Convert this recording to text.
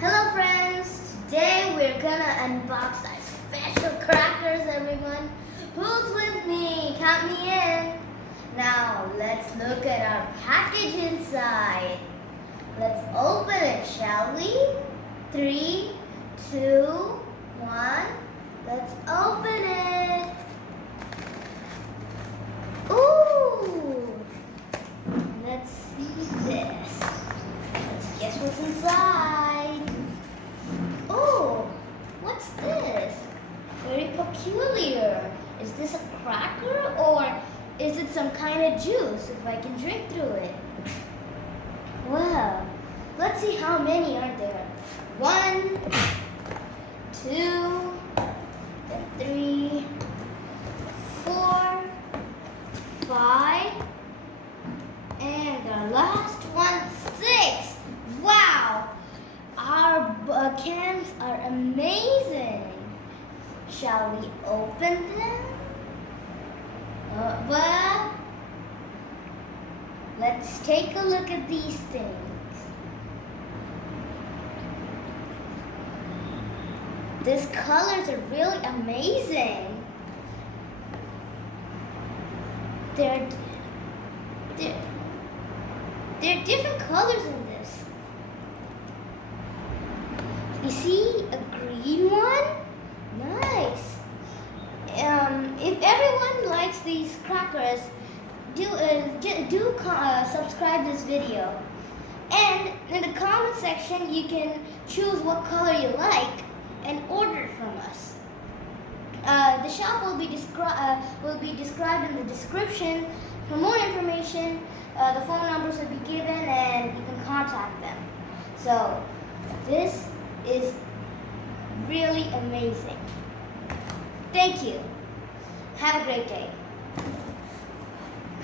Hello friends, today we're gonna unbox our special crackers, everyone. Who's with me? Count me in. Now let's look at our package inside. Let's open it, shall we? 3, 2, 1. Let's open it. Ooh! Let's see this. Let's guess what's inside. Oh, what's this? Very peculiar. Is this a cracker or is it some kind of juice if I can drink through it? Well, let's see how many are there. 1, 2, then 3, 4, 5, and the last one, 6. Wow! Our cans are amazing. Shall we open them? Well, let's take a look at these things. These colors are really amazing. There are different colors in this. You see a green one? Nice. If everyone likes these crackers, do subscribe this video. And in the comment section, you can choose what color you like and order it from us. The shop will be described in the description. For more information, the phone numbers will be given and you can contact them. So this is really amazing. Thank you. Have a great day.